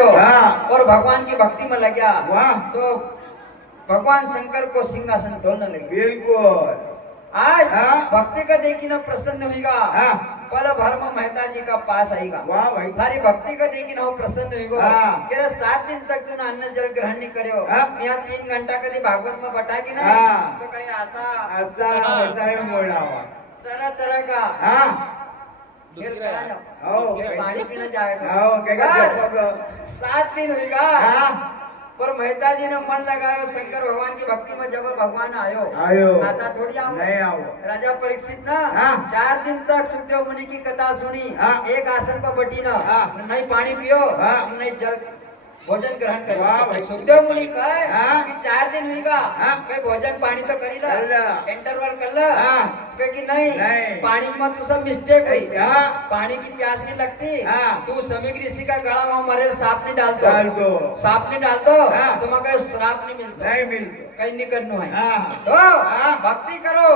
और भगवान की भक्ति में लग गया। वाह तो भगवान शंकर को सिंहासन ढोलने लगे। बिल्कुल। आज हाँ। भक्ति का देखी न प्रसन्न होगा। हाँ। पल भर में मेहता जी का पास आएगा। वाह भाई। सारी भक्ति का देखी न हो प्रसन्न होगा। हाँ। केरा 7 दिन तक तूने अन्न जल ग्रहण नहीं करो। हाँ। यहाँ 3 घंटा कभी भागवत में बटा की नहीं। हाँ। तो कहीं आशा असा बताए मोडावा। तरह तरह का हाँ खेल करा जाओ। आओ फिर पानी पीने जाएगा। आओ क्या पर 7 दिन होगा। हाँ पर मेहता जी ने मन लगाया शंकर भगवान की भक्ति में। जब भगवान आयो आशा थोड़ी आओ नहीं आओ। राजा परीक्षित ना हाँ। 4 दिन तक सुखदेव मुनि की कथा सुनी। हाँ। एक आसन पर बैठी ना। हाँ। नहीं पानी पियो। हाँ। नहीं जल भोजन ग्रहण वाह भाई। करो। सुखदेव मुनि कहे हाँ। कि 4 दिन हुईगा। हाँ। भाई भोजन पानी तो करी ला। कर ला। इंटरवल कर ला। हाँ। कहे कि नहीं नहीं। पानी में तो सब मिस्टेक हुई। हाँ। पानी की प्यास नहीं लगती। हाँ। तू समीक ऋषि का गला वहाँ मरे सांप नहीं डाल डाल दो। दो। सांप नहीं डाल दो। हाँ। तो मैं कहे श्राप नहीं मिलता। नहीं मिलता। कहीं नहीं करना है। हाँ। तो हाँ। भक्ति करो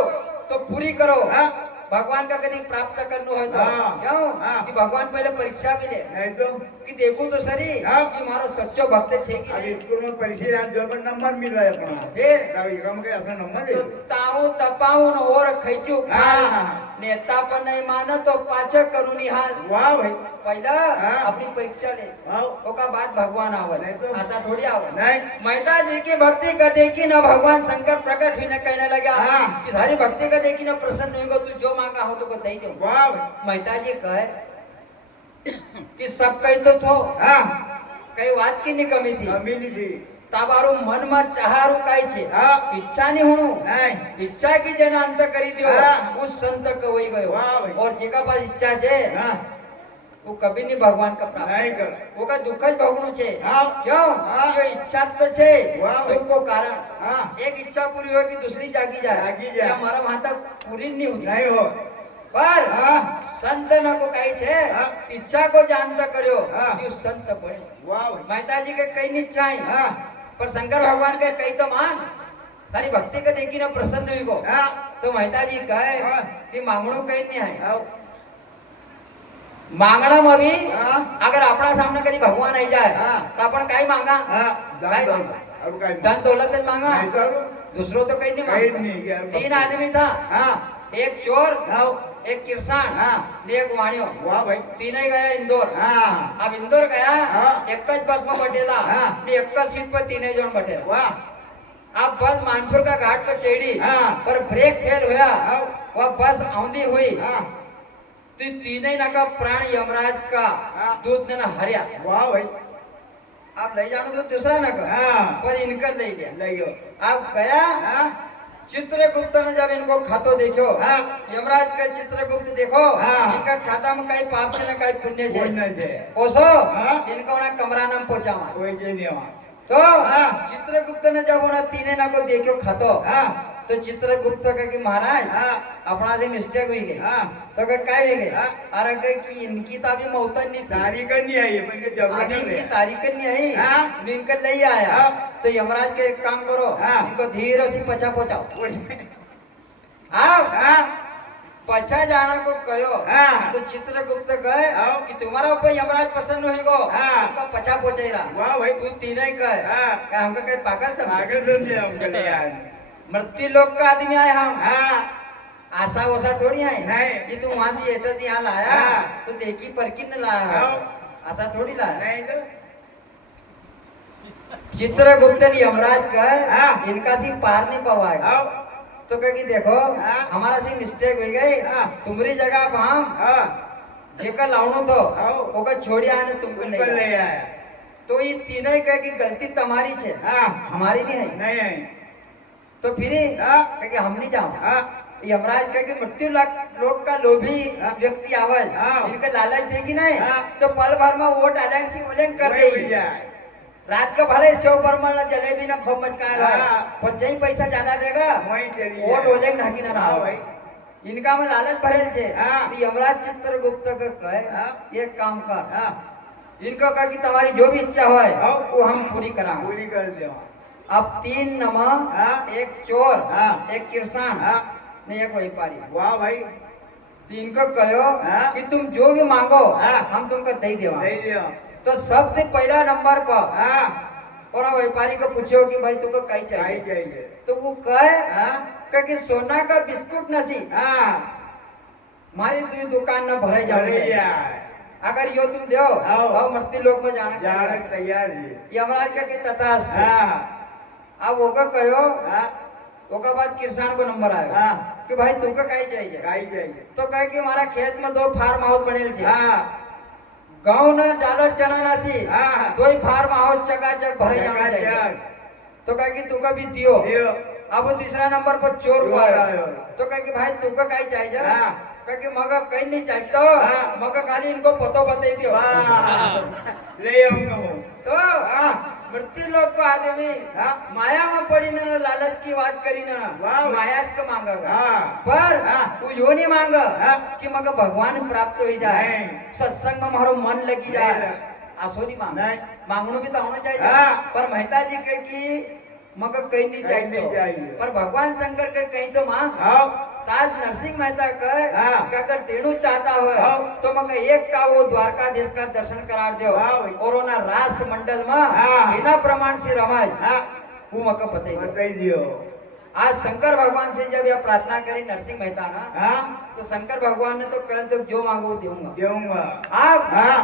तो पूरी करो। हाँ। भगवान का कभी प्राप्त करना है तो हाँ। क्यों हाँ। कि भगवान पहले परीक्षा भी ले नहीं तो कि देखो तो सरी हाँ। कि मारो सच्चो भक्त छे कि अभी नहीं। स्कूल में परीक्षा जो पर नंबर मिल रहा है अपना फिर तब एकम के अपना नंबर तो दे ताऊ तपाऊन और खैचू हाँ। नेता पर नहीं मानो तो पाछा करू निहाल। वाह भाई। पहला हाँ। अपनी परीक्षा ले आओ ओका बाद भगवान आवल। नहीं तो। ऐसा थोड़ी आवल। नहीं मेहता जी की भक्ति का देखी ना भगवान शंकर प्रकट हुई न कहने लगा हाँ। कि हरी भक्ति का देखी ना प्रसन्न हुई तू जो मांगा हो तो को दे दो। वाह भाई। मेहता जी कहे कि सब कही तो थो हाँ कई बात की नहीं कमी थी। मिली थी ताबारू मन में चाहारू काई छे हाँ। इच्छा नहीं हुणु नहीं इच्छा की जन अंत करी दियो। हाँ। उस संत कवई गयो। वाह भाई। और जेका पास इच्छा छे हाँ वो कभी नहीं भगवान का प्राप्त नहीं कर वो का दुख જ भोगनु छे। हाँ। क्यों हाँ। ये इच्छा तो छे वाह भाई। दुख को कारण। हाँ एक इच्छा पूरी हो कि दूसरी जागी जाए। जागी जाए। ये हमारा वहां तक पूरी नहीं हुई। नहीं हो पर हाँ संत न को कही छे हाँ। इच्छा को जानता करो हाँ। कि उस संत बने। वाह भाई। मेहता जी के कई नहीं चाहे हाँ पर शंकर भगवान के कई तो मांग सारी भक्ति का देखी ना प्रसन्न हुई को। हाँ तो मेहता जी कहे हाँ। कि मांगणो कहीं नहीं है। आओ मांगणा में भी हाँ अगर अपना सामने कभी भगवान आई जाए हाँ। तो अपन कहीं मांगा हाँ काय दान मांगा? और काय धन दौलत ही मांगा नहीं तो दूसरों तो कहीं नहीं कहीं मांगा। नहीं यार 3 आदमी था हाँ एक चोर आओ एक किसान हाँ ने एक वाणियो। वाह भाई। तीन ही गया इंदौर। हाँ अब इंदौर गया हाँ। एक बस में बैठेला हाँ। ने एक सीट पर 3 जन बैठेला। वाह अब बस मानपुर का घाट पर चढ़ी हाँ। पर ब्रेक फेल हुआ। आओ वह बस आंधी हुई हाँ तो तीनों ना का प्राण यमराज का हाँ। दूध ने हरिया। वाह भाई। आप ले जानो तो दूसरा ना का हाँ पर इनका ले लिया। लियो अब गया हाँ चित्रगुप्त ने जब इनको खातो देखो हाँ यमराज का चित्रगुप्त देखो हाँ। इनका खाता में कई पाप से न कई पुण्य से बोलना है ओसो हाँ। इनको ना कमरा नाम पहुंचावा। कोई के नहीं हुआ तो हाँ। चित्रगुप्त ने जब उन्हें तीने ना को देखो खातो हाँ तो चित्रगुप्त कहे कि महाराज हाँ अपना से मिस्टेक हुई गई। हाँ तो कहे काय हुई गई? हाँ। अरे कहे कि इनकी तो अभी मौतन नहीं थी तारीख नहीं आई है पर जरूरत अभी नहीं इनकी तारीख नहीं आई हाँ। इनका ले आया। हाँ। तो यमराज के एक काम करो हाँ। इनको धीरे से पचा पहुंचाओ। है आप हाँ पछा जाना को कहो हाँ। तो चित्रगुप्त कहे हाँ। कि तुम्हारा ऊपर यमराज प्रसन्न हुई गो हाँ। उनका पछा पहुंचे रहा। वाह भाई। तू तीनों ही कहे हाँ। क्या हमका कहीं पागल समझे? आगे समझे हमको ले यार मृत्यु लोक का आदमी आए हम हाँ आशा वसा थोड़ी है नहीं। कि तू वहां से एड्रेस यहाँ लाया हाँ। तो देखी परकी न लाया है। हाँ। आशा थोड़ी लाया। नहीं तो चित्रगुप्त ने यमराज कहे हाँ। इनका सी पार नहीं पवाएगा। आओ तो कहे कि देखो हाँ। हमारा सी मिस्टेक हो गई हाँ। तुम्हारी जगह पर हम हाँ जेकर लावनो तो आओ। ओकर छोड़ी आने तुमको तुमको ले ले आया। आया तो ये तीनों ही कहे कि गलती तुम्हारी छे हाँ हमारी नहीं है। नहीं है तो फिर हाँ कहे कि हम नहीं जाओ। हाँ यमराज कहे कि मृत्यु लोक का लोभी हाँ। व्यक्ति आवल हाँ। इनका लालच देगी नहीं हाँ। तो पल भर में वोट अलग सी ओलेंग कर वही देगी। हो जाए रात का भले सेव परमल ना जलेबी ना खूब मचकाए रहा हाँ। पर जही पैसा ज्यादा देगा वही चली वोट जाए। ओलेंग ढाकी ना हाँ रहा भाई। इनका में लालच भरेल छे। हाँ। तो यमराज चित्रगुप्त का कहे हाँ। एक काम कर हाँ इनको कहा कि तुम्हारी जो भी इच्छा हो हाँ। वो हम पूरी कराएंगे। पूरी कर दो अब 3 नमा हाँ। एक चोर हाँ। एक किसान हाँ ने एक व्यापारी। वाह भाई। तो इनको कहो हाँ। कि तुम जो भी मांगो हाँ। हम तुमको दे देवा। दे दियो तो सबसे पहला नंबर पर हाँ और व्यापारी को पूछो कि भाई तुमको कई काही चाहिए, चाहिए तो वो कहे हाँ कि सोना का बिस्कुट नसी हाँ मारी तुम दुकान न भरे जाओ अरे यार अगर यो तुम दो आओ। और मरती लोग में जाना जाने तैयार जी यमराज का कि तथास्तु। हाँ अब ओका कहो हाँ ओका बाद किसान को नंबर आयो हाँ कि भाई तुमको कई चाहिए, काही चाहिए तो कहे कि हमारा खेत में 2 फार्म हाउस बनेल छे, हाँ गाँव न डालर चना नासी हाँ 2 फार्म हाउस चकाचक भरे जाना चाहिए, चकाचक। तो कहे कि तुमको भी दियो। दियो अब वो तीसरा नंबर पर चोर को चोर आयो आयो। तो कहे कि भाई तुमको कई चाहिए, हाँ कहे कि मगर कहीं नहीं चाहिए तो हाँ। मगर खाली इनको पतो बता दियो। वाह ले आऊंगा वो तो हाँ मृत्यु लोग को आदमी हाँ माया में पड़ी न लालच की बात करी न वाह। माया का मांगेगा हाँ पर हाँ। वो यो नहीं मांग हाँ। कि मगर भगवान प्राप्त हो जाए, नहीं। सत्संग में हमारो मन लगी जाए, नहीं। आसो नहीं मांग नहीं। मांगनो भी तो होना चाहिए। हाँ। पर मेहता जी के कि मगर कहीं नहीं कहीं नहीं चाहिए, चाहिए। पर भगवान शंकर के कहीं तो मांग। आओ ताज नरसिंह मेहता हाँ। का अगर तेणु चाहता हो हाँ। तो मगर एक का वो द्वारकाधीश का दर्शन करा दो वाह भाई। और ओना रास मंडल में हाँ। बिना प्रमाण से रमाज हाँ वो मका पते बताई दियो आज शंकर भगवान से जब यह प्रार्थना करी नरसिंह मेहता ना हाँ तो शंकर भगवान ने तो कल तो जो मांगो दूंगा। देऊंगा आप हाँ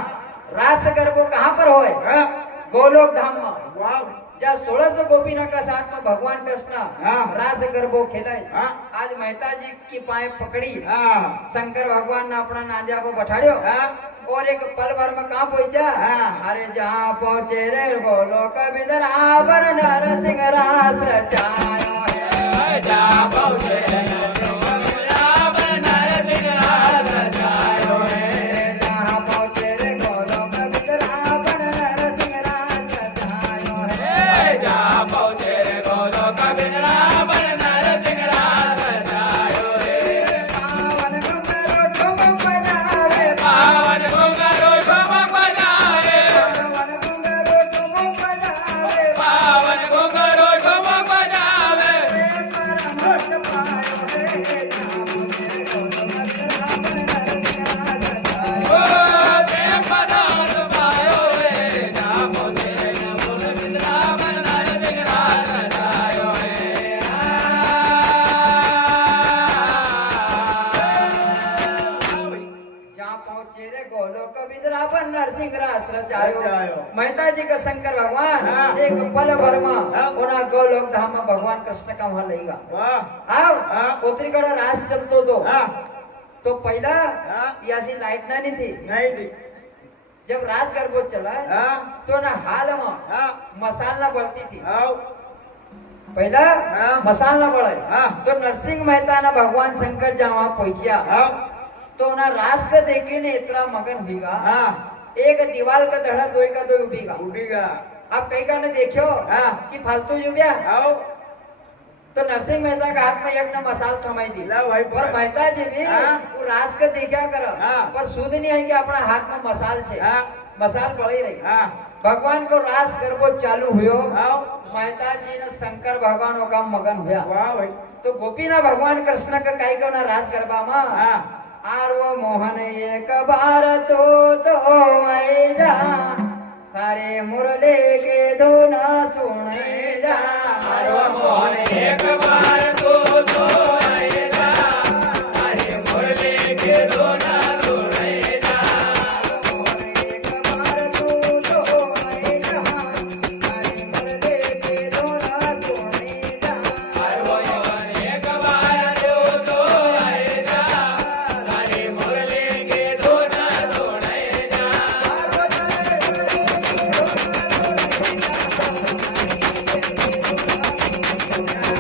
रास अगर वो कहाँ पर होए हाँ गोलोक धाम में वाह जब 1600 गोपीना का साथ में भगवान कृष्ण हाँ। रास गरबो खेलाए। हाँ आज मेहता जी की पाए पकड़ी हाँ शंकर भगवान ने अपना नांदिया को बैठाड़ियो हाँ और एक पल भर में कहाँ पहुंचा हाँ। अरे जहाँ पहुंचे रे गोलोक बिंद्रावन नरसिंह रास रचायो है। जहाँ पहुंचे रे बिंद्रावन नरसिंह रास रचायो है। जहाँ पहुंचे रे गोलोक बिंद्रावन नरसिंह रास रचायो है। जहाँ पहुंचे रे गोलोक बिंद्रावन नरसिंह रास रचायो है। पावन घुंघरू ठुमक बजावे, पावन घुंघरू ठुमक बजावे, पावन घुंघरू ठुमक बजावे, पावन घुंघरू ठुमक बजावे। परम भक्त पायो है, जहाँ पहुंचे रे गोलोक बिंद्रावन नरसिंह रास रचायो। ओ देव पदार्थ पायो है, जहाँ पहुंचे रे गोलोक बिंद्रावन नरसिंह रास रचायो है। जहाँ पहुंचे रे गोलोक बिंद्रावन नरसिंह रास रचायो। रचायो। मेहता जी का शंकर भगवान हाँ। एक पल भर में हाँ। ओना गोलोक धाम में भगवान कृष्ण का वहां लेगा। वाह आओ हाँ। उतरी कड़ा रास चलतो हाँ तो पहला हाँ। यासी लाइट ना नहीं थी। नहीं दी जब रात गरबो चला हाँ तो ना हाल में हाँ मसाल ना बढ़ती थी। आओ पहला हाँ। मसाल ना बढ़े हाँ। तो नरसिंह मेहता ना भगवान शंकर जहाँ वहां पहुंचा आओ तो ना रास का देखे ने इतना मगन हुईगा हाँ एक दीवार का धड़ा दो का दो उठीगा। उठीगा अब कई का ने देखो हाँ। कि फालतू जुबिया आओ तो नरसिंह मेहता का हाथ में एक न मसाल थमाई दी ला भाई पर मेहता जी भी हाँ। वो रात का देखा कर हाँ। पर सुध नहीं है कि अपना हाथ में मसाल छे हाँ मसाल पड़ी रही। हाँ भगवान को रास गरबो चालू हुयो आओ मेहता जी ने शंकर भगवान का मगन हुआ वाह भाई तो गोपी ना भगवान कृष्ण का कई को ना रास गरबा में हाँ आर वो मोहन एक बार तो आई जा हरे मुरले के धुन सुने जा। आर वो मोहन एक बार तो आई जा हरे मुरले के धुन सुने जा। मोहन एक बार तो आई जा हरे मुरले के धुन सुने जा। आर वो मोहन एक बार तो आई जा हरे मुरले के धुन सुने जा।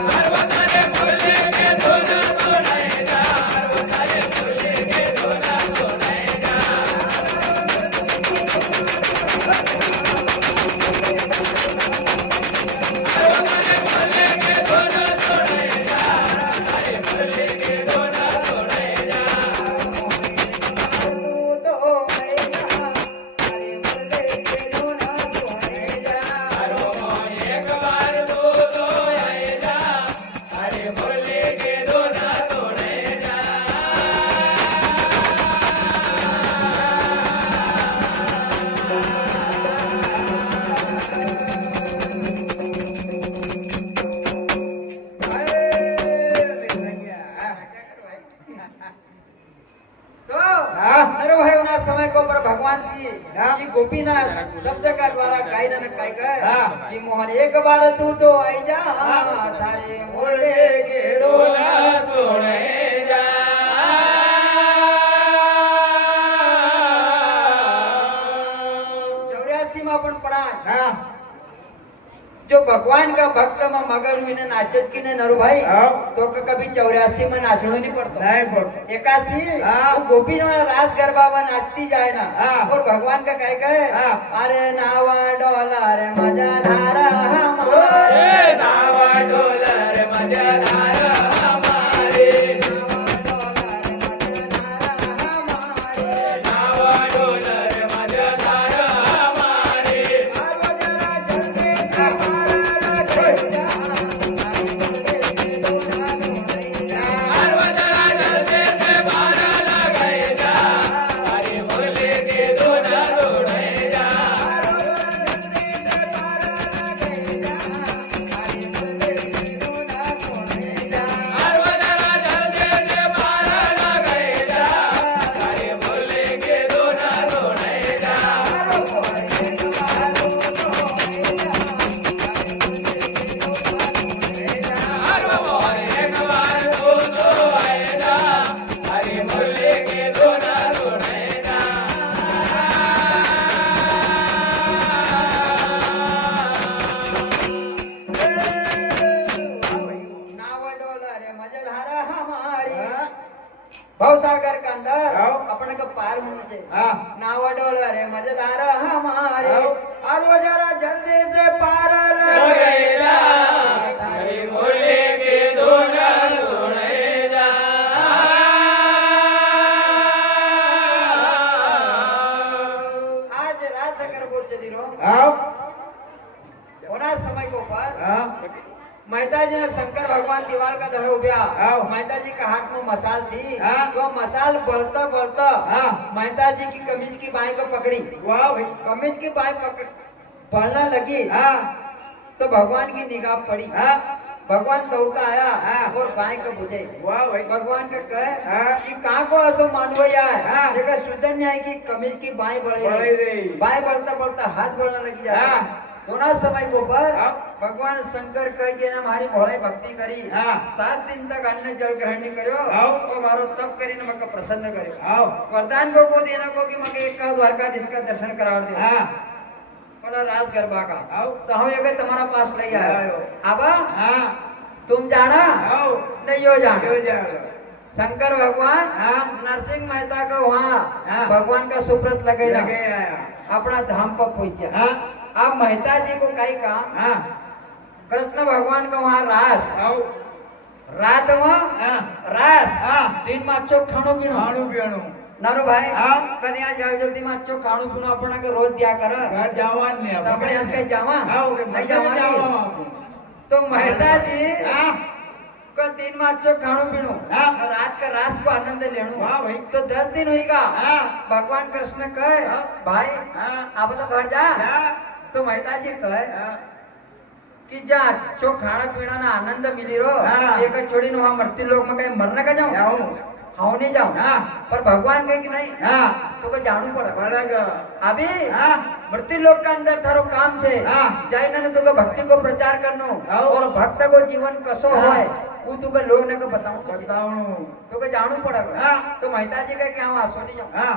पर्वतरे मुरली हाँ। अरे भाई उना समय को पर भगवान की हाँ। ये गोपीनाथ शब्द का द्वारा गाय न काय कर हाँ। कि मोहन एक बार तू तो आई जा थारे मुरले के दोना सुने जा चौरासी में अपन पढ़ा हाँ जो भगवान का भक्त में मगर हुई ने नाचत की ने नरू भाई हाँ। तो कभी 84 में नाचनो नहीं पड़ता नहीं पड़ता 81 हाँ। तो गोपी राज गरबा में नाचती जाए ना हाँ। और भगवान का कह कहे हाँ। अरे नावा डॉलर मजा धारा हमारे नावा डोलर मजा धारा हमारे नावा डोलर मजा धारा हमारे नावा डॉलर मजा धारा हमारी भवसागर के अंदर हाँ। अपन का पार होना चाहिए हाँ। नावा डॉलर मजेदार हमारे हाँ। और वो जरा जल्दी से पार लगेगा हरि बोले के दोना सुने जा आज रात कर बोल चली रो आओ होना समय को पर हाँ मेहता जी ने शंकर भगवान दीवार का धड़ो उभ्या हाँ। मेहता जी का हाथ में मसाल थी हाँ। वो मसाल बोलता बोलता हाँ। मेहता जी की कमीज की बाई को पकड़ी वाह भाई कमीज की बाई पकड़ पढ़ना लगी हाँ तो भगवान की निगाह पड़ी हाँ भगवान दौड़ता आया हाँ। और बाई को बुझे वाह भाई भगवान का कहे हाँ। कि कहाँ को असो मानव है हाँ। देखा शुद्ध न्याय की कमीज की बाई बढ़े बढ़े रही। बाई बढ़ता बढ़ता हाथ बढ़ने लगी जाता हाँ। दोनों समय को पर हाँ। भगवान शंकर कह के ना हमारी भोलाई भक्ति करी हाँ। 7 दिन तक अन्न जल ग्रहण नहीं करो हाँ। और मारो तप करी न मका प्रसन्न करो आओ वरदान को देना को कि मके एक का द्वारकाधीश का दर्शन करा दो हाँ बड़ा राज गरबा का आओ तो हम एक तुम्हारा पास ले आए आओ। अब हाँ तुम जाना आओ नहीं हो जाना क्यों जा रहे हो? शंकर भगवान हाँ। नरसिंह मेहता को वहाँ हाँ। भगवान का सुप्रत लगे ना लगे आया अपना धाम पर पहुंचा हाँ अब मेहता जी को कई काम हाँ कृष्ण भगवान का वहाँ रास आओ रात में हाँ रास हाँ दिन में चोक खाणो पीणो खाणू पीणू नारू भाई हाँ। कन्या जाओ जल्दी में चोक खाणो पीणो अपना के रोज दिया कर घर जावान नहीं तो अपने यहाँ कहीं जावा आओ नहीं जावा तो मेहता जी हाँ को दिन में अच्छो खाणो पीणो हाँ। रात का रात को आनंद लेनो वाह भाई। तो 10 दिन होगा हाँ भगवान कृष्ण कहे हाँ। भाई हाँ अब तो घर जा जा तो मेहता जी कहे हाँ कि जा चो खाना पीना ना आनंद मिली रो हाँ। एक छोड़ी वहाँ मरती लोग में कहीं मरने का जाऊं जाऊं हाँ नहीं जाऊं हाँ पर भगवान कहे कि नहीं हाँ तो को जानू पड़ा बराबर अभी हाँ मृत्यु लोक का अंदर थारो काम छे हाँ। जैन ने तुको भक्ति को प्रचार करनो हाँ। और भक्त को जीवन कसो हाँ। होय वो तुको लोग ने को बताऊं बताऊं तो को जानू पड़ा हाँ। तो मेहता जी कहे कि हम आसो नहीं जाऊं हाँ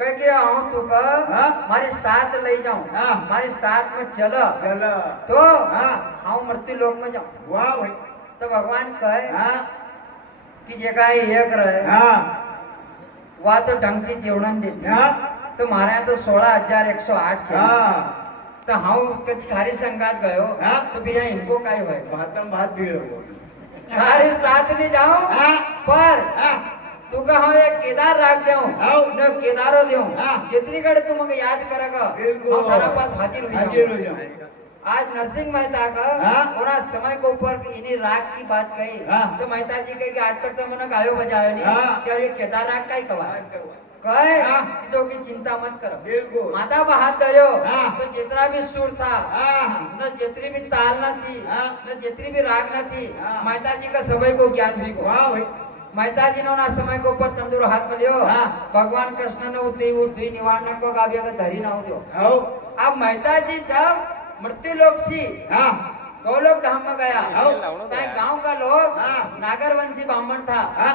कहे कि आओ तू का हाँ। हमारे साथ ले जाऊं हाँ। हमारे साथ में चलो चलो तो हाँ हम मृत्यु लोक में जाऊं वाह भाई तो भगवान कहे हाँ कि जगह एक रहे हाँ वह तो ढंग से जेवण देते हाँ तो हमारे यहाँ तो 16,108 छे हाँ तो हम के थारी संगात गयो हाँ। तो भैया इनको काय होय भातम भात भीड़ हो थारे साथ नहीं जाओ हाँ पर हाँ तू कहो एक केदार राख देऊ आओ। न केदारो देऊ हाँ। जितनी घड़ी तुम मगे याद करेगा बिल्कुल हम थारा पास हाजिर हो हाजिर हो जाऊं जाओ आज नरसिंह मेहता का हाँ। पूरा समय के ऊपर इन्हीं राग की बात कही हाँ। तो मेहता जी कहे कि आज तक तो मैंने गायो बजायो नहीं हाँ। कि ये केदार राग का ही कवा कहे हाँ। कि तो की चिंता मत करो बिल्कुल माता पर हाथ धर्यो हाँ। तो जितना भी सुर था हाँ न जितनी भी ताल न थी हाँ। न जितनी भी राग न थी हाँ। मेहता जी का सभी को ज्ञान भी को वाह भाई मेहता जी ने ना समय के ऊपर तंदूर हाथ में लियो हाँ। भगवान कृष्ण ने उठी निवारण को गाव्या का धरी ना हो आओ अब मेहता जी जब मृत्यु लोक सी हाँ गौलोक धाम में गया आओ ताई गांव का लोग हाँ। नागरवंशी ब्राह्मण था हाँ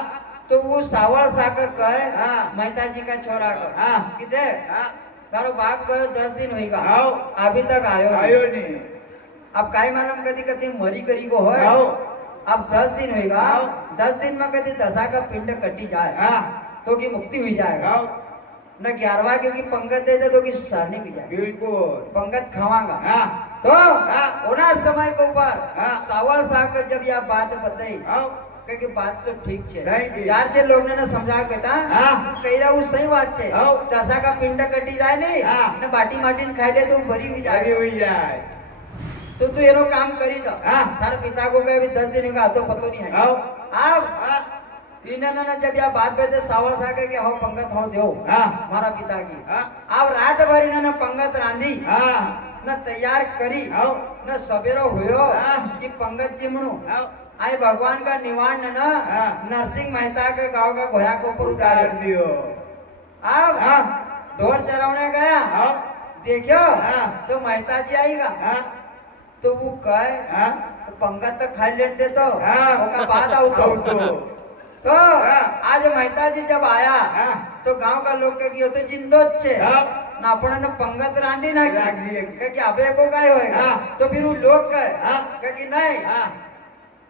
तो वो सावल साकर कर हाँ। मेहता जी का छोरा कर हाँ। किधर हाँ तारो बाप गयो 10 दिन होगा आओ अभी तक आयो नहीं। आयो नहीं अब काय मालूम कदी कदी मरी करी को है आओ अब 10 दिन होगा आओ। 10 दिन में कदी दशा का पिंड कटी जाए हाँ तो की मुक्ति हुई जाएगा आओ न 11वां क्योंकि पंगत दे दे तो की सरनी भी जाए बिल्कुल पंगत खावांगा हाँ तो हाँ। उना समय के ऊपर हाँ। सावल साहब को जब यह बात बताई आओ कि बात तो ठीक नहीं है की। चार छह लोग ने समझा बेटा हाँ। कही रहा वो सही बात है आओ। दशा का पिंड कटी जाए नहीं हाँ। न बाटी माटी खाई ले तो बरी हुई आगे जाए हुई जाए तो तू ये काम करी तो हाँ। तारे पिता को कहे अभी 10 दिन का तो पतो नहीं है आओ अब हाँ इन्होंने जब यह बात पे सावल सा के हो पंगत हो दो हाँ हमारा पिता की हाँ अब रात भर इन्होंने पंगत रांधी हाँ न तैयार करी आओ न सवेरो हुयो हाँ। कि पंगत चिमणू आओ आई भगवान का निवारण न हाँ। नरसिंह मेहता के गांव का घोया को ऊपर उतार उतार दियो अब हाँ ढोर चरावने गया आओ देखियो हाँ। तो मेहता जी आएगा हाँ तो वो कहे हाँ तो पंगत तो खाई लेते तो हाँ। ओका बाद आओ आओ तो तो तो हाँ। आज मेहता जी जब आया हाँ तो गांव का लोग के तो जिंदो छे हाँ ना अपन ने पंगत रांधी ना रांधी। कि अबे को काय होएगा हाँ। तो फिर वो लोग कहे हाँ। कि नहीं हाँ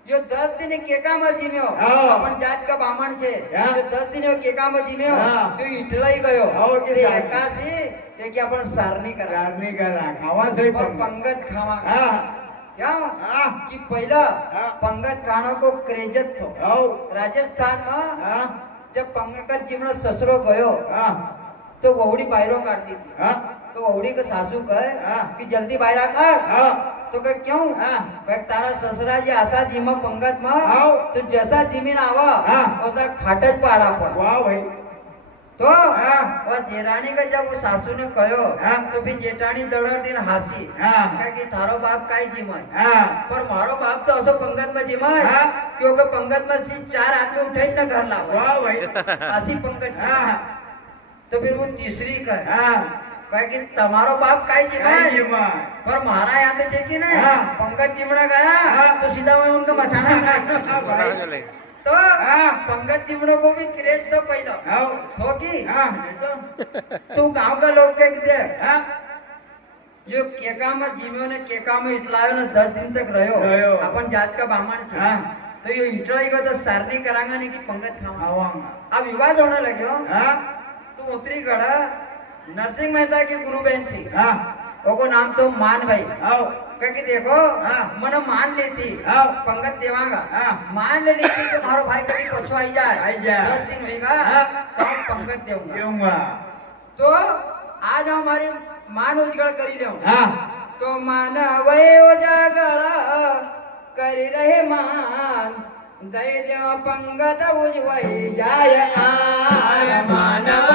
यो 10 दिन केका में जीम्यो हाँ। अपन जात का ब्राह्मण छे हाँ। जो 10 दिन केका में जीम्यो हाँ। तो इटलाई गयो और तो के साथ? एकासी ते कि अपन सारनी करा रानी का खावा से और पंगत खावा हाँ क्या हाँ कि पहला हाँ। पंगत खाना को क्रेजत थो आओ राजस्थान में हाँ जब पंगत जीवनो ससुरो गयो हाँ तो वहुड़ी बाहरो काटती थी हाँ तो वहुड़ी के सासू कहे हाँ। कि जल्दी बाहर काट हाँ तो कहे क्यों हाँ भाई तारा ससुरा जी आशा जीमा पंगत में आओ तो जैसा जीमीन आवा हाँ। वैसा खाटज पाड़ा पर वाह भाई तो हाँ वह जेठानी का जब वो सासू ने कहो हाँ। तो फिर जेठानी दौड़ दिन हासी हाँ कहे कि थारो बाप काई जीमाय हाँ पर मारो बाप तो असो पंगत में जीमाय हाँ। क्योंकि पंगत में सिर्फ 4 आदमी उठे न घर लावा वाह भाई आसी पंगत हाँ जीमाय। तो फिर वो तीसरी कहे हाँ कहे कि तुम्हारो बाप काई जीमाय ये माँ पर महारा याद है कि नहीं हाँ। पंकज चिमड़ा गया हाँ। तो सीधा मैं उनका मसाना भाई तो हाँ। पंकज चिमड़ों को भी क्रेज तो पहला आओ होगी हाँ तू गांव का लोग के देख हाँ यो केका में जीम्यो ने केका में इटलायो ने 10 दिन तक रहो रह्यो। अपन जात का ब्राह्मण छे हाँ। तो यो इटलाई को तो सारनी करांगा नहीं कि पंकज खावा आवांगा अब विवाद होने लगे हाँ तो उतरी गड़ा नरसिंह मेहता की गुरु बहन थी हाँ वो नाम तो मान भाई आओ कि देखो हाँ। मन मान ली थी हाँ। पंगत देवांगा हाँ। मान ली थी कि तुम्हारो भाई कभी पछो आई जाए आई जाए। 10 दिन होगा हाँ। तो हम पंगत देऊंगा दूंगा तो आज हम हमारी मान उजगड़ करी ले हाँ तो मान वे उजागड़ करी रहे मान दय देव पंगत उजवई जाय आय मानव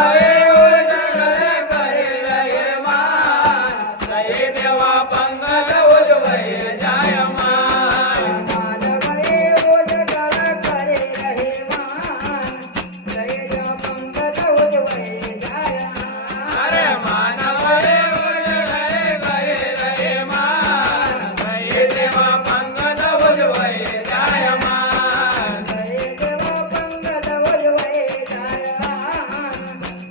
उजगड़ करे रहे मान दये देवा पंगत उजवई जाय मान मानवे उजगड़ करे रहे मान दय देव पंगत उजवई जाय अरे मानव उजगड़ करे रहे मान दये देवा पंगत उजवई जाय मान दय देव पंगत उजवई जाय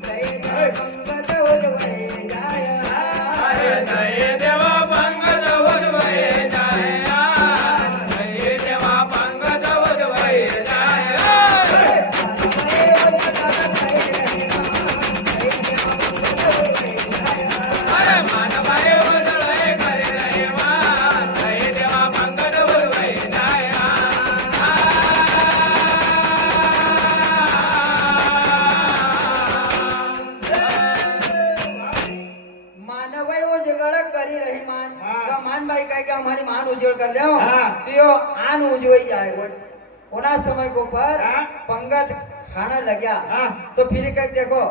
दय देव पंगत उजवई जाय अरे दये देवा पंगत उजवई जाय दये देवा पंगत उजवई जाय अरे मानवाय उजवई करे रहे मान दये देवा पंगत उजवई जाय मानव उजगड़ करी रही मान हाँ। तो मान भाई कहे कि हमारी मान उजड़ कर ले हाँ। तो यो आन उजवई जाए उना समय को पर हाँ। पंगत खाना लग्या हाँ। तो फिर कह देखो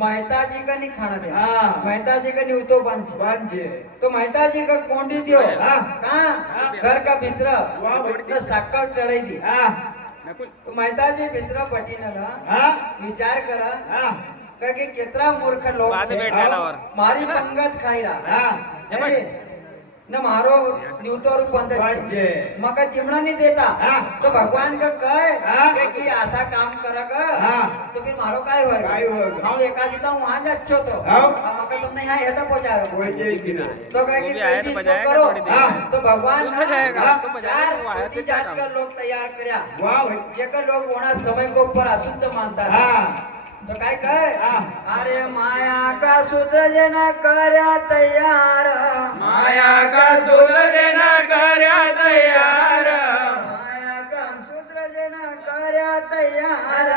मेहता जी का नहीं खाना दे हाँ। मेहता जी का नहीं तो बंद बांझे तो मेहता जी का कोंडी दियो हाँ। कहाँ हाँ। घर का भीतर वाह। तो शक्कर चढ़ाई दी हाँ मेहताजी मित्र पटीनं हा विचार करा हा का की केतरा मूर्ख लोक बाजू છે. બેઠેલાवर. મારી પંગત ખાઈ રહ્યા હા ને મારો ન્યૂતો રૂપ અંદર વાત છે. છે. મકા ચીમણા નહીં દેતા હા. તો ભગવાન કે કહે હા. કે કી આશા કામ કરે કે હા. તો ફિર મારો કાય હોય કાંઈ હોય. હું એકાદીતા હું આજ જ છો તો હા. આ મકા તમને यहाँ હેઠો પહોંચાવ્યો કોઈ જઈ કીધું तो कहे कि वो भी आया तो कोई भी बजाएगा तो करो थोड़ी देर। हाँ। तो भगवान तो बजाएगा, हाँ, तो बजाएगा, चार वो आया तो छोटी क्या जात काम? का लोग तैयार કર્યા વાહ ભાઈ जेकर लोग होना समय को ऊपर अशुद्ध मानता था હા तो काय कहे हाँ। अरे माया का सूत्र जना કર્યા तैयार માયા કા સુરજ ના કર્યા તૈયાર माया का सूत्र जना કર્યા तैयार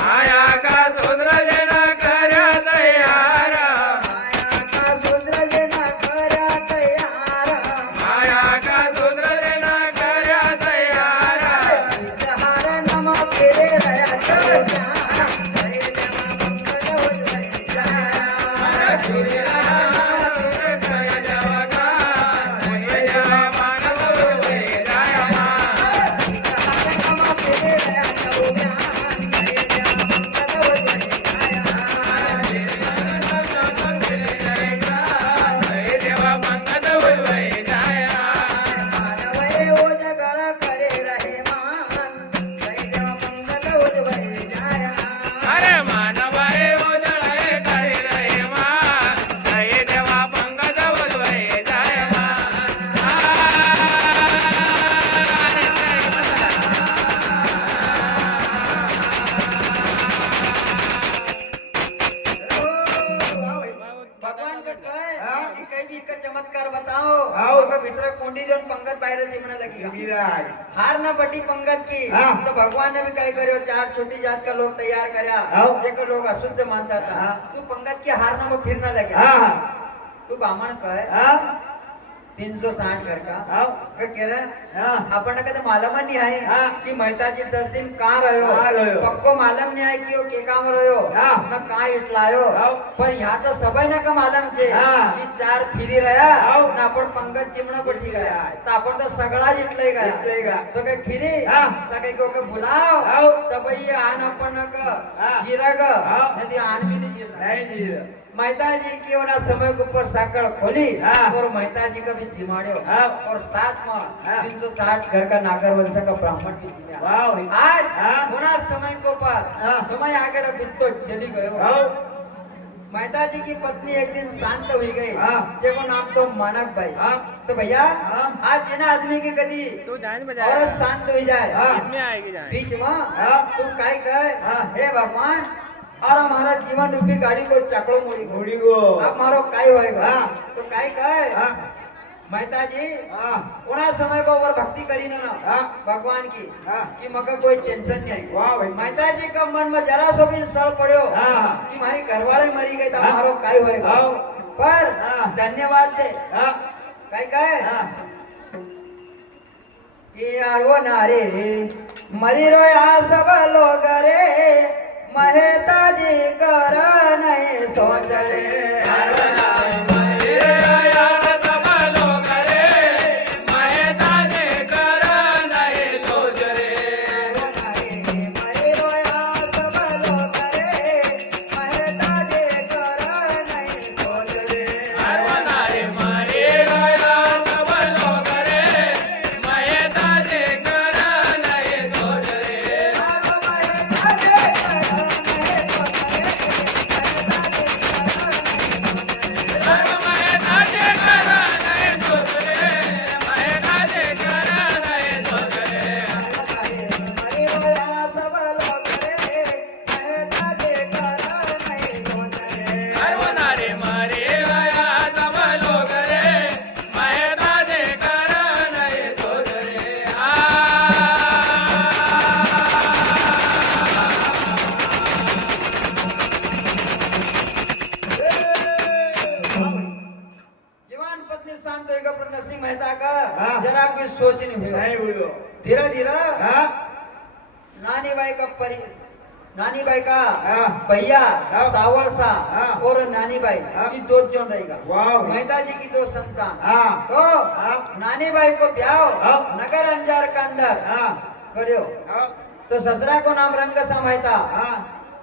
માયા કા સુરજ ના કર્યા તૈયાર माया का सूत्र जना કર્યા तैयार માયા કા સુરજ ના કર્યા તૈયાર हार नम फिरे रया चलो जाना हरे देवा मंगल हो जाए अरे मानवाए उजळे करे रे मान जय देवा पंकज उजळे जाय भगवान का कहे हाँ। कि कहीं भी का चमत्कार बताओ आओ। तो भीतर कुंडी जोन पंगत बाहर चिमने लगेगा વિરાજ हार ना बटी पंगत की हाँ। तो भगवान ने भी कही करो चार छोटी जात का लोग तैयार करया आओ। जेको लोग अशुद्ध मानता था हाँ। तू पंगत की हार ना वो फिर ना लगे હા तू बामण कहे હા 360 घर का આવ काय कह रहा હા આપણને કદે માલમ જ નહીં હા. आहे की મહેતાજી 10 दिन કાં રહ્યો કાં રહ્યો. પક્કો માલમ નહીં आहे की वो के काम રહ્યો હા. न કાં इटलायो આવ. पर यहाँ तो સબાઈને का માલમ છે હા. की चार फिरी રહ્યા આવ. ને आपण पंगत चिमणा पठी ગયા ગયા. તો आपण તો સगळा જ इटलाई ગયા इटलाई ગયા. तो कई फिरी હા. તો कई को के बुलाव આવ. तो भाई आन आपण क હા. जीरा ग આવ. नदी आन भी नहीं जीरा નહીં જીરો मेहताजी की ओना समय के ऊपर साकड़ खोली हाँ। और मेहताजी का भी जिमाड़ो हाँ। और साथ में हाँ। 360 घर का नागर वंश का ब्राह्मण भी जिम्या વાહ ભાઈ आज हाँ। ओना समय के ऊपर हाँ। समय आगे बीततो चली गयो આવ मेहताजी की पत्नी एक दिन शांत हुई गई हाँ। जेको नाम तो मानक भाई हाँ। तो भैया हाँ। आज जिना आदमी की कदी तू जान औरत बजाएगा शांत हुई जाए हाँ। इसमें आएगी जान बीच में हाँ। तू काय कहे हाँ। हे भगवान और हमारा जीवन रूपी गाड़ी को चकड़ो मोड़ी को ઘોડી ગો अब मारो काय होएगा हाँ। तो काय कहे હા मेहता जी હા उना समय को ऊपर भक्ति करी ना हाँ। भगवान की हाँ। कि मगर कोई टेंशन नहीं आई વાહ ભાઈ मेहता जी का मन में जरा सो भी सड़ पड़ो हाँ। कि हमारी घरवाले मरी गई तो हाँ। हमारो काय होएगा आओ। पर हाँ। धन्यवाद से હા काय कहे હા ये आरो नारे मरी रोया सब लोग रे मेहता जी कर नहीं सोच रे मरी रोया सब लोग रे मेहता जी कर नहीं सोच रे मरी रोया सब लोग रे मेहता जी कर नहीं सोच रे जीवन पत्नी शांत होएगा पर नरसिंह मेहता का हाँ। जरा भी सोच नहीं हुआ નહીં બોલ્યો धीरे धीरे હા नानी बाई का नानी बाई का हाँ। भैया हाँ। सावल सा हाँ। और नानी बाई हाँ। ये दो जन रहेगा वाह। मेहता जी की दो संतान હા तो हाँ। नानी बाई को ब्याह हाँ। नगर अंजार का अंदर હા करियो હા तो तो ससुरा को नाम रंगसा मेहता, हाँ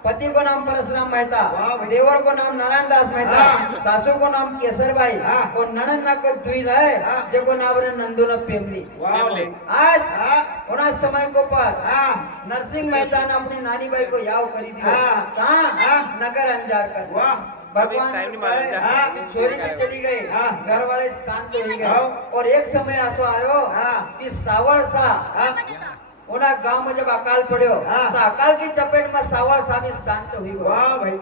पति को नाम परशुराम मेहता, वाह भाई। देवर को नाम नारायण दास मेहता, हाँ। सासू को नाम केसरबाई हाँ। और नणंद ना को दुई रहे हाँ। जेको नाम रे नंदू न पेमली। वाह भाई। आज हाँ उना समय को पर हाँ नरसिंह मेहता ने अपनी नानी बाई को याव करी दी। हाँ। कहाँ? हाँ। नगर अंजार कर। वाह भगवान टाइम नहीं ने कहे, मालूम हाँ। कि छोरी भी चली गई, हाँ। घर वाले शांत हो गए हाँ। और एक समय ऐसा आयो हाँ। कि सावल सा हाँ उना गांव में जब अकाल पड़ो हाँ। तो अकाल की चपेट में सावल सा भी शांत हुई गो। वाह भाई।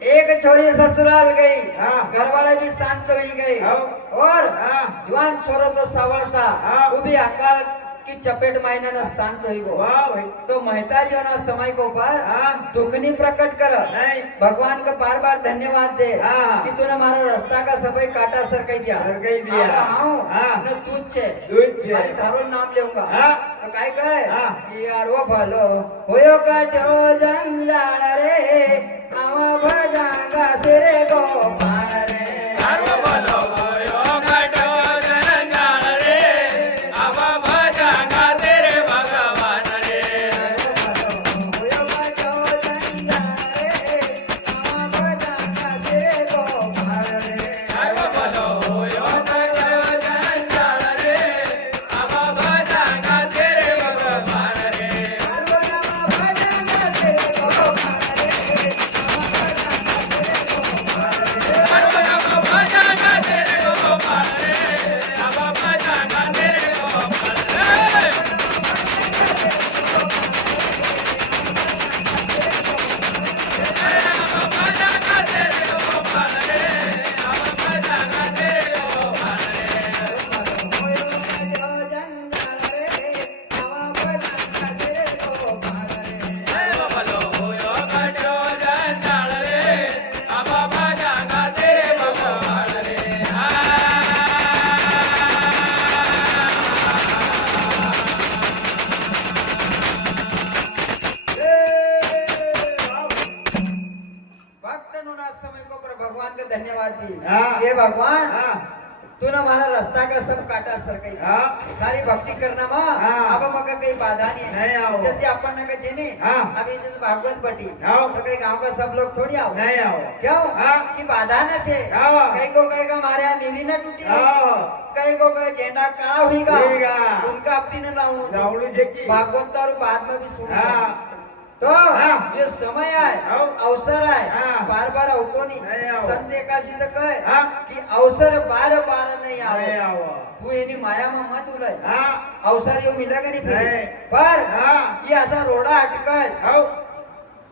एक छोरी ससुराल गई, हाँ। घर वाले भी शांत हुई गई हाँ। और हाँ जवान छोरो तो सावल सा हाँ। वो भी अकाल की चपेट में आईना न शांत हुई गो। वाह भाई। तो मेहता जी ना समय को ऊपर हाँ दुखनी प्रकट कर नहीं भगवान का बार बार धन्यवाद दे हाँ। कि तूने हमारा रास्ता का सबई काटा सरकाई दिया। सरकाई दिया। हाँ। न तुझ छे तुझ छे। मारी थारो नाम लेऊंगा। हाँ। तो काय कहे हाँ। कि यार वो भलो होयो कट्यो जंजाळ रे आवा भजांगा तेरे गोपाळ रे। सर्व बोलो होयो काटो जंजाळ रे, आवा भजांगा तेरे भगवान रे। होयो कट्यो जंजाळ रे आवा भजांगा तेरे गोपाळ रे। सर्व बोलो होयो काटो जंजाळ रे, आवा भजांगा तेरे भगवान रे। सर्व आवा भजांगा तेरे गोपाळ रे, आवा भजांगा तेरे गोपाळ रे। आवा भजांगा तेरे गोपाळ रे, आवा भजांगा तेरे गोपाळ रे। सर्व बोलो होयो काटो जंजाळ रे, आवा भजांगा तेरे भगवान रे। भक्त नुना समय को पर भगवान का धन्यवाद दी। हाँ। हे भगवान हाँ तूने हमारा रास्ता का सब काटा सरकाई। हाँ सारी भक्ति करना माँ हाँ। अब मका काही बाधा नहीं नहीं आओ। जैसे अपन ने कहे नहीं हाँ। अभी जैसे भागवत बटी आओ। तो कहीं गांव का सब लोग थोड़ी आओ नहीं आओ। क्यों हाँ। कि बाधा न छे आओ। कहीं को कहीं का हमारे यहाँ मिली न टूटी आओ कहीं को कहीं झंडा काला हुईगा हुईगा। उनका अपनी न लाऊं जावड़ू जेकी। भागवत और बाद में भी सुन हाँ तो हाँ। ये समय है आओ। अवसर है हाँ। बार बार आवतो नहीं नहीं आओ। संत एकादशी तक है हाँ। कि अवसर बार बार नहीं नहीं आवे आओ। तू एनी माया में मत उलझ हाँ अवसर यो मिलेगा नहीं फिर नहीं। पर हाँ। ये ऐसा रोड़ा अटकल आओ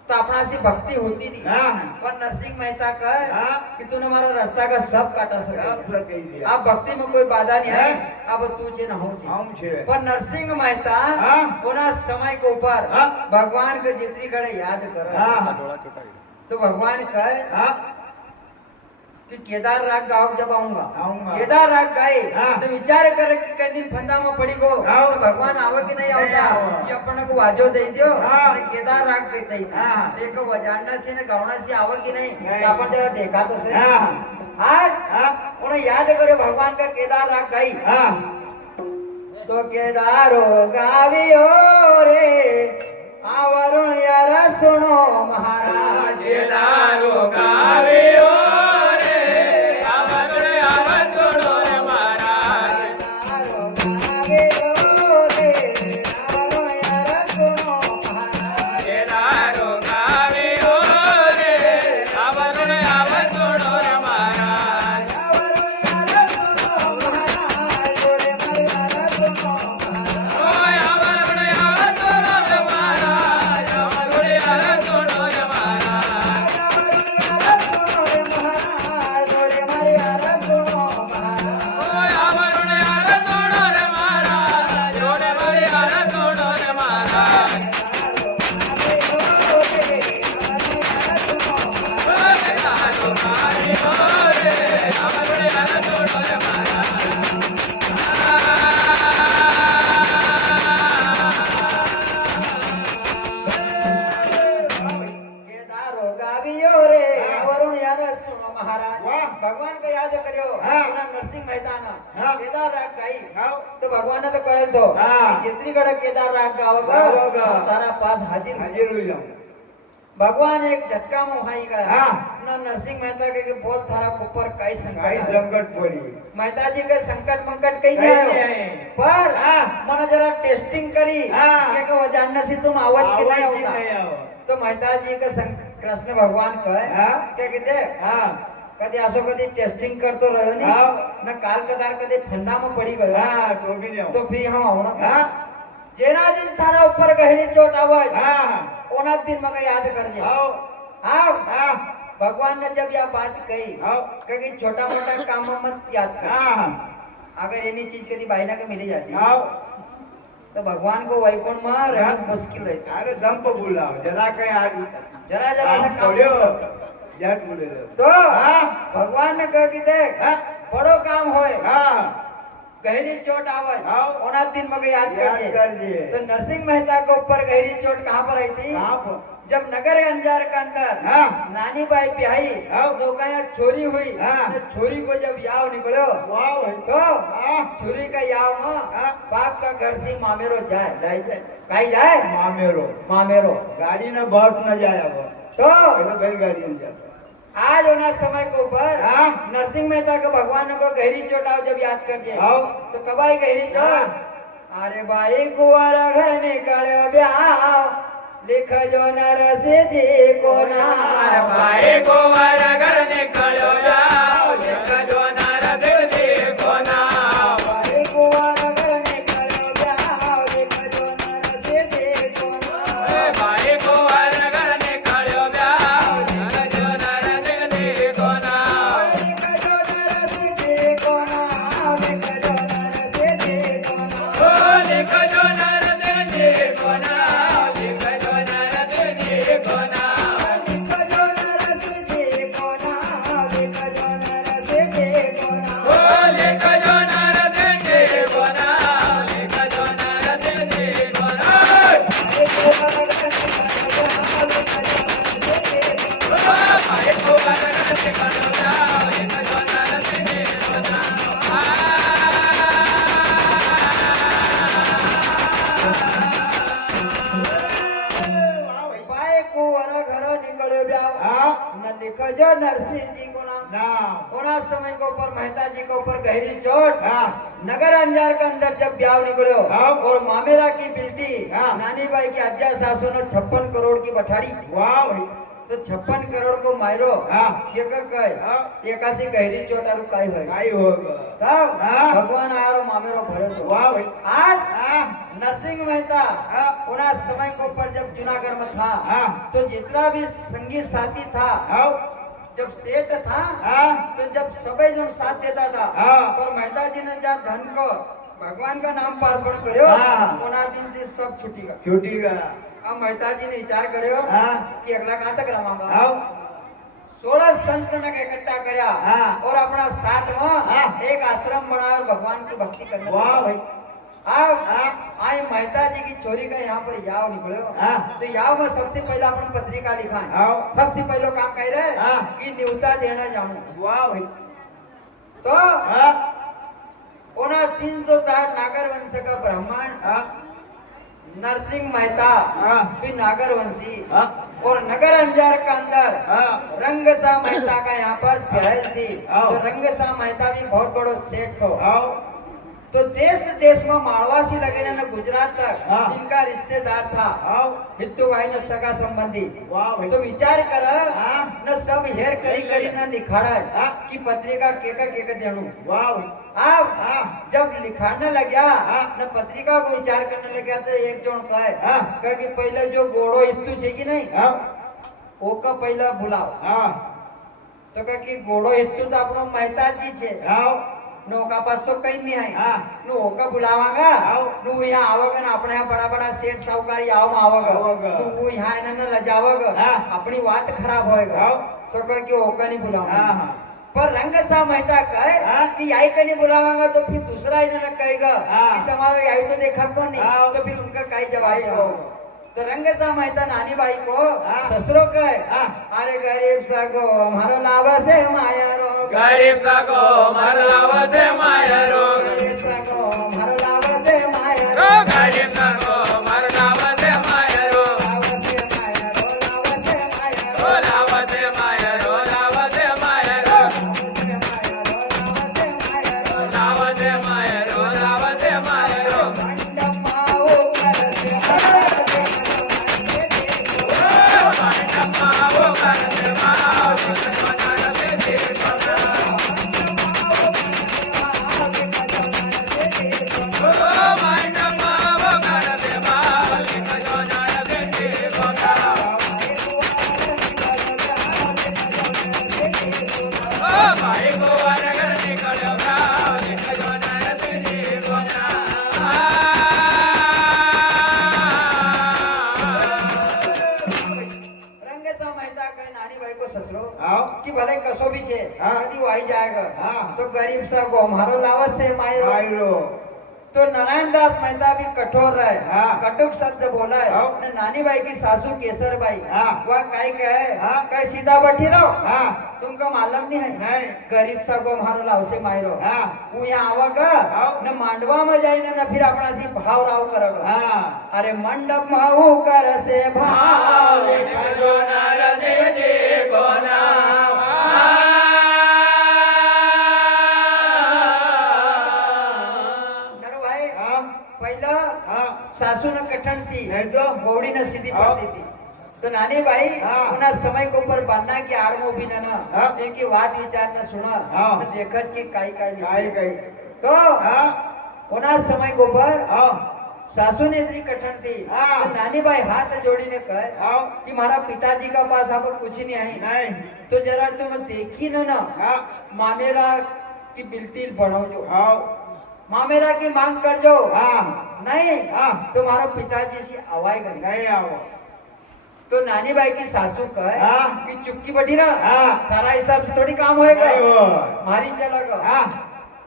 तो अपना सी भक्ति होती नहीं हाँ पर नरसिंह मेहता कहे हाँ। कि तूने हमारा रास्ता का सब काटा सब सका सर कही दिया। अब भक्ति में कोई बाधा नहीं है हाँ। अब तू चे न हो चे। हम छे। पर नरसिंह मेहता हाँ। उना समय के ऊपर हाँ। भगवान के जितनी घड़े याद कर हाँ तो भगवान कहे हाँ कि केदार राग गाँव जब आऊंगा आऊंगा। केदार राग गाए हाँ। तो विचार करे कि कई दिन फंदा में पड़ी गो आओ। तो भगवान आवे कि नहीं नहीं आवता आवा। ये अपन को वाजो दे दियो हाँ। तो केदार राग कहते ही हाँ। एक वजाना से ने गावना से आवे कि नहीं नहीं। तो अपन जरा देखा तो सही हाँ। आज हाँ उन्हें याद करो भगवान का केदार राग गाई हाँ तो केदारो गावियो रे आवरुण यार सुनो महाराज केदारो गावियो रे, आवरुण यार सुनो रे महाराज। केदारो गावियो रे आवरुण यार सुनो महाराज केदारो गावियो रे, आवरुण यार सुनो रे महाराज। ओय आवरुण यार सुनो रे महाराज, आवरुण यार सुनो रे महाराज। ओय आवरुण यार सुनो रे महाराज, जोड़े मारे यार सुनो रे महाराज। केदारो गावियो रे, आवरुण यार सुनो रे महाराज। केदारो गावियो रे वरुण यार सुनो महाराज वाह। भगवान को याद करियो हाँ। पुन्हा नरसिंह मेहताना हाँ। केदार राग गाई हाव. तो भगवान तो कहेल तो हाँ. जितनी गड़ा केदार राग गावग गावग. तारा पास हाजिर हाजीर होई जाऊ. भगवान एक झटका में उठाई गया हाँ. ना नरसिंह मेहता के बोल थारा ऊपर कई काही संकट आया। संकट पडी. मेहता जी के संकट मंकट कहीं काही नहीं नाही आयो आहे. पर हाँ. मन जरा टेस्टिंग करी हाँ. कि वो जानना से तुम आवाज के नहीं आवाज होता नाही आव. तो मेहता जी का कृष्ण भगवान कहे हाँ. क्या कहते हा. कधी असो कधी टेस्टिंग करतो रहो नहीं हाँ. न काल कदार कधी फंदा में पड़ी गयो हा. टोपी देऊ. तो फिर हम आवना हा. जेना दिन थारा ऊपर गहरी चोट आवत हा. ओना दिन मग याद कर जे हाव. हाँ हा. भगवान ने जब यह बात कही हाव. कि छोटा मोटा काम मत याद कर हा. अगर एनी चीज कभी बायना के मिली जाती हाव. तो भगवान को वैकुंठ में रहना मुश्किल रहता अरे दंप बोलाव. जरा काही आज जरा जरा सा काम पड्यो. जट बोले. तो हा. भगवान ने कहा कि देख हा. बड़ो काम होए हा. गहरी चोट आवे हाँ। ओना दिन मग याद याद कर कर दिए. तो नरसिंह मेहता के ऊपर गहरी चोट कहाँ पर आई थी कहाँ पर? जब नगर अंजार के अंदर हाँ. नानी बाई ब्याही हाँ. तो कहा छोरी हुई हाँ. तो छोरी को जब याव निकलो वाह भाई. तो हा. छोरी का याव में हाँ. बाप का घर से मामेरो जाए जायचं. कहीं जाए मामेरो. मामेरो गाडीनं बस न जायचं. तो पहिलं बैलगाडीनं जायचं. आज होना समय के ऊपर हाँ. नरसिंह मेहता के भगवान को गहरी चोट आओ जब याद कर जे हाव. तो कब आई गहरी चोट अरे बाई कुंवारा घर निकल ब्याह लिख जो नर से देखो ना बाई कुंवर घर निकलो जाओ. लिख जो नर से देखो ना. बाई कुंवारा घर निकल ब्याह लिख जो नर से देखो ना बाई कुंवर घर निकलो जाओ. लिख जो नर से देखो ना. लिख जो नर से देखो ना लिख जो नर से देखो ना ओ लिख जो नर से देखो ना. लिख जो नर से देखो ना. लिख जो नर से देखो ना लिख जो नर से देखो ना ओ लिख जो नर से देखो ना. लिख जो नर से देखो ना. बाई कुंवारा घर निकल ब्याह लिख जो नर से देखो ना बाई कुंवर घर निकलो जाओ. लिख जो नर से देखो ना. वाह भाई. बाई कुंवारा घर निकल ब्याह हा. न लिख जो नरसिंह जी को नाम नाव. होना समय के ऊपर मेहता जी के ऊपर गहरी चोट हा. नगर अंजार के अंदर जब ब्याह निकलो हाँ। और मामेरा की बेटी हाँ। नानी बाई की अज्जा सासू ने 56 करोड़ की बठाड़ी वाह भाई. तो 56 करोड़ को मारो हाँ. ये कहे हा. एकासी गहरी चोट और काय भाई काय होग. तब हाँ। भगवान आरो मामेरो भरे तो वाह भाई. आज हा. नरसिंह मेहता हा. उना समय के ऊपर जब जूनागढ़ में था हा. तो जितना भी संगीत साथी था हाव. जब सेठ था हा. तो जब सबे जो साथ देता था हाँ. और मेहता जी ने जब धन को भगवान का नाम पार्पण करो हाँ. उना दिन से सब छुट्टी का छोटी का. अब मेहता जी ने विचार करो हा. कि अगला कहाँ तक रवांगा हाव. 16 संत ने इकट्ठा करया हाँ. और अपना साथ में हाँ. एक आश्रम बनाया और भगवान की भक्ति करने वाह भाई. अब हा. आई मेहता जी की छोरी का यहाँ पर याव निकलो हाँ. तो याव में सबसे पहला अपन पत्रिका लिखा है हाव. सबसे पहले काम कह रहे हाँ. कि न्यूता देना जानू वाह भाई. तो हा. उना 360 नागर वंश का ब्राह्मण हा. नरसिंह मेहता हा. भी नागर वंशी हा. और नगर अंजार के अंदर हा. रंगसा मेहता का यहाँ पर पहल थी हाँ। तो रंगसा मेहता भी बहुत बड़ो सेठ था हाव. तो देश देश में मारवासी लगे न गुजरात तक हाँ। इनका रिश्तेदार था हाव. हिंदू भाई न सगा संबंधी वाह भाई. तो विचार कर हाँ. न सब हेर करी करी न लिखाड़ा हाँ. कि पत्रिका केका देणू वाह भाई. अब हा. जब लिखाने लग्या हाँ. न पत्रिका को विचार करने लग्या तो एक जन कहे हा. कि पहले जो गोड़ो इत्तू छे कि नहीं हाव. ओका पहला बुलाव हा. तो कहे कि गोड़ो इत्तू तो अपनो मेहता जी छे हाव. नौका पास तो कहीं नहीं है हाँ. नु ओका बुलावागा आओ. नु यहाँ आवगा ना अपने यहाँ बड़ा बड़ा सेठ साहूकारी आओ में आवगा आवगा. नु वो यहाँ इन्हें न लजावगा हाँ. अपनी बात खराब होएगा आओ. तो कहे कि ओका नहीं बुलावा हा. हा. पर रंग सा मेहता कहे हाँ. कि यही कहीं बुलावांगा तो फिर दूसरा इन्हें कहेगा हाँ. कि तुम्हारा यही तो देखा तो नहीं आओ. तो फिर उनका कई जवाब काय देगा होग. तो रंगचा माहिता नानी बाई को हाँ। ससुरो कहे हाँ। अरे गरीब सगो हमारो लावा से माया रो गरीब सको मरलावते मायरो गरीब सगो हमारो लावा से माया रो रो गरीब सको मरलावते मायरो लावा से माया रो लावा से माया रो रो लावते मायरो लावते मायरो लावते मायरो लावते मायरो मायटम्मा वो करते माओ बनाते देखो मायटम्मा वो करते माओ लिखो नाते देखो भाई को अगर निकलो गाओ लिखो नाते देखो रंगचा माहिता काय नानी बाई को ससरो आओ की भले कसो भी छे हाँ। कदी वो आई जाएगा हाँ। तो गरीब सा गो हमारो लावत से मायो मायरो तो नारायण दास मेहता भी कठोर रहे हाँ। कटुक शब्द बोला है हाँ। ने नानी बाई की सासू केसर बाई हाँ। वह काय कहे हाँ। कहे सीधा बैठी रहो हाँ तुमको मालूम नहीं है नहीं गरीब सा गो मारो लाव से मारो हाँ वो यहाँ आवागा हाँ। न मांडवा में जाइने न फिर अपना सी भाव राव करोगा हाँ अरे मंडप माऊ कर से भाव लिखो नाते देखो ना नरो भाई हाँ पहिलं हाँ सासू न कठण थी नहीं तो गौड़ी न सीधी हाँ। पड़ती थी तो नानी भाई हाँ। उन्हें समय के ऊपर बांधना की आड़ में भी ना हाँ। इनकी बात विचार न सुना हाँ। न देखत की काई काई काई काई तो हाँ उन्हें समय के ऊपर हाँ सासू ने इतनी कठण थी हाँ। तो नानी भाई हाथ जोड़ी ने कहे हाँ कि मारा पिताजी का पास अब कुछ नहीं है नहीं तो जरा तुम देखी ना हाँ मामेरा की बिल्टिल बढ़ो जो हाँ मामेरा की मांग कर जो हाँ नहीं हाँ तुम्हारा पिताजी से आवाएगा नहीं नहीं आओ तो नानी बाई की सासू कहे हाँ। कि चुपकी बैठी ना हाँ तारा हिसाब से थोड़ी काम होएगा नहीं हो मारी चलेगा हाँ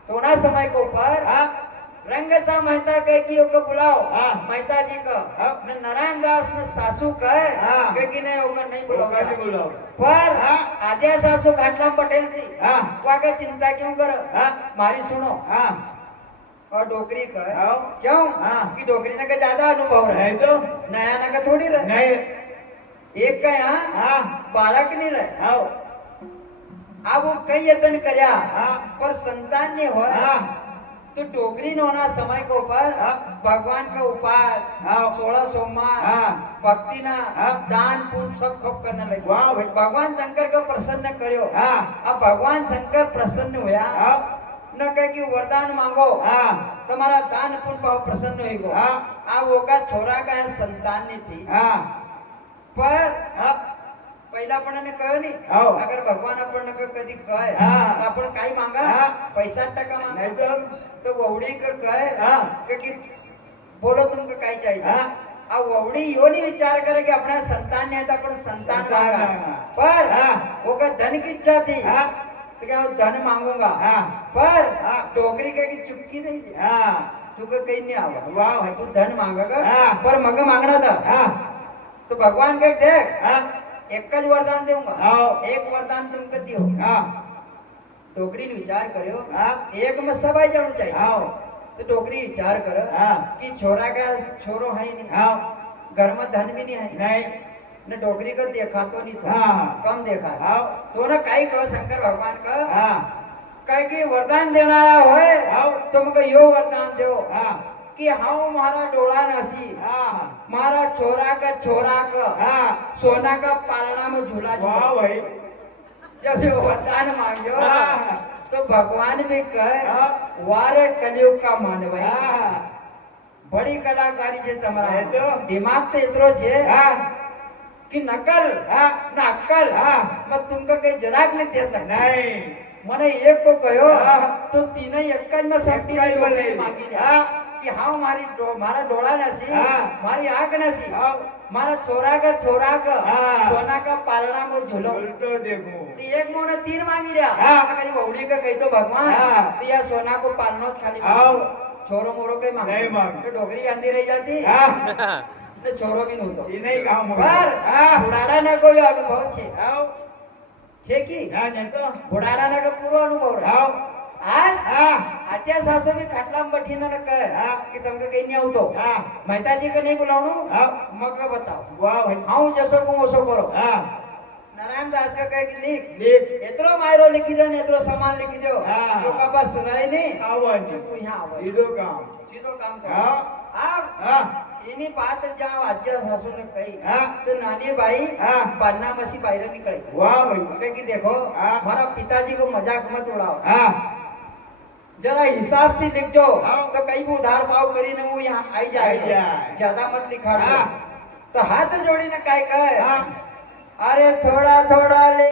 तो ना समय के ऊपर हाँ रंग सा मेहता कहे कि ओको बुलाओ हाँ। मेहता जी का हाँ। न नारायण दास ने सासू कहे हाँ। कि नहीं ओको नहीं वो काटी बुलाओ बोलो पर हाँ। आजे सासू घाटला पटेल थी हाँ वहाँ का चिंता क्यों करो हाँ मारी सुनो हाँ और डोकरी कहे हाँ। क्यों हाँ। कि डोकरी ने का ज्यादा अनुभव रहे नहीं तो नया ना का थोड़ी रहे नहीं एक का यहाँ हाँ बालक नहीं रहे आओ अब वो कई यत्न कर्या हाँ पर संतान नहीं हो हाँ तो डोकरी ने होना समय के ऊपर हाँ। भगवान का उपाय हाँ। 16 सोमवार हाँ। भक्ति ना हाँ। दान पुण्य सब खूब करने लगे वाह भाई। भगवान शंकर को प्रसन्न करो हाँ अब भगवान शंकर प्रसन्न हुआ हाँ न कहे कि वरदान मांगो हाँ तुम्हारा दान पुण्य भाव प्रसन्न होगो हाँ। अब वो का छोरा का है संतान नहीं थी हाँ पर हाँ पहिला पण ने कहो नहीं हो। अगर भगवान अपन को कधी कहे हाँ। तो अपन काही मांगा हाँ। पैसा टका मांगा नहीं तो तो वहुड़ी को कहे हाँ। कि बोलो तुमको काही चाहिए हाँ। अब वहुड़ी यो नहीं विचार करे कि अपना संतान नहीं है तो अपन संतान संतान मांगा मांगा। पर हाँ। वो का धन की इच्छा थी हाँ तो क्या वो धन मांगूंगा हाँ पर हाँ। डोगरी कहे कि चुपकी नहीं थी हाँ तुझको कहीं नहीं आवा वाह और तू धन मांगेगा हाँ। पर मग मांगना था हाँ तो भगवान कहे देख हाँ एक का वरदान दूंगा आओ एक वरदान तुमको दियो हाँ डोकरी ने विचार करो हाँ एक में सब आई जाना चाहिए आओ तो डोकरी विचार करो हाँ कि छोरा का छोरो है ही नहीं आओ घर में धन भी नहीं है नहीं न डोकरी को देखा तो नहीं था हाँ। कम देखा है। आओ तो ना कई कहो शंकर भगवान का हाँ कहे कि वरदान देना आया होए आओ तुमको यो वरदान दो हाँ कि हाँ मारा डोला नसी हाँ मारा छोरा का हाँ सोना का पालना में झूला वाह झूला भाई जब ये वरदान मांगो हाँ। तो भगवान भी कहे हाँ। वारे कलयुग का मानवाई हाँ बड़ी कलाकारी છે એ તમારા તો. દિમાગ તો એટલો છે हाँ कि नकल हाँ ना अक्कल हाँ मैं तुमको कहीं जराक नहीं दे सकता नहीं मैंने एक को कहो हाँ। तो तीनों एक का में सबकी एक का ही डोकरी बोले। मांगी ले हाँ। कि हाँ मारा डोला नसी हाँ। मारी आंख नसी आओ मारा छोरा का हाँ। सोना का पालना में झूलो बोल तो देखो तो एक मुंह ने तीन मांगी लिया हाँ। कहीं वहुड़ी का कही तो भगवान हाँ। तो या सोना को पालनो खाली आओ छोरो मोरो के मांग नहीं मांग। तो डोगरी भी अंधी रह जाती हाँ ને છોરો બી નહોતો એ નહીં ગામ પર હા ઘોડાડાના કોઈ અનુભવ છે આવ છે કી હા ને તો ઘોડાડાના કે પૂરો અનુભવ રહે આવ હા હા આચ્યા સાસો બી ખાટલામાં બેઠીને ને કહે હા. કે તમને કઈ નહીં આવતો હા મહેતાજી કે નહીં બોલાવવાનું હા મગ બતાવો વાહ ભાઈ આવું જશો કો ઓછો કરો હા નારાયણ દાસ કે કહે કે લીખ દેખ એતરો માયરો લીખી દો ને એતરો સામાન લીખી દો હા. તો કબસ રહે નહીં આવવાની તું અહીંયા આવો સીધો કામ સીધો કામ કરો હા હા હા એની વાત જ્યાં આચ્યા સાસુને કહી હા. તો નાની ભાઈ હા. બારના મસી બહાર નીકળી વાહ ભાઈ કહે કે દેખો હા. મારા पिताजी को मजाक मत उड़ाओ હા जरा हिसाब से लिखो हाँ। तो कई भी उधार पाव કરીને હું यहाँ आई आई जाए जाए। ज्यादा मत लिखाड़ो हाँ। तो हाथ जोड़ीने काय કહે હા अरे थोड़ा थोड़ा ले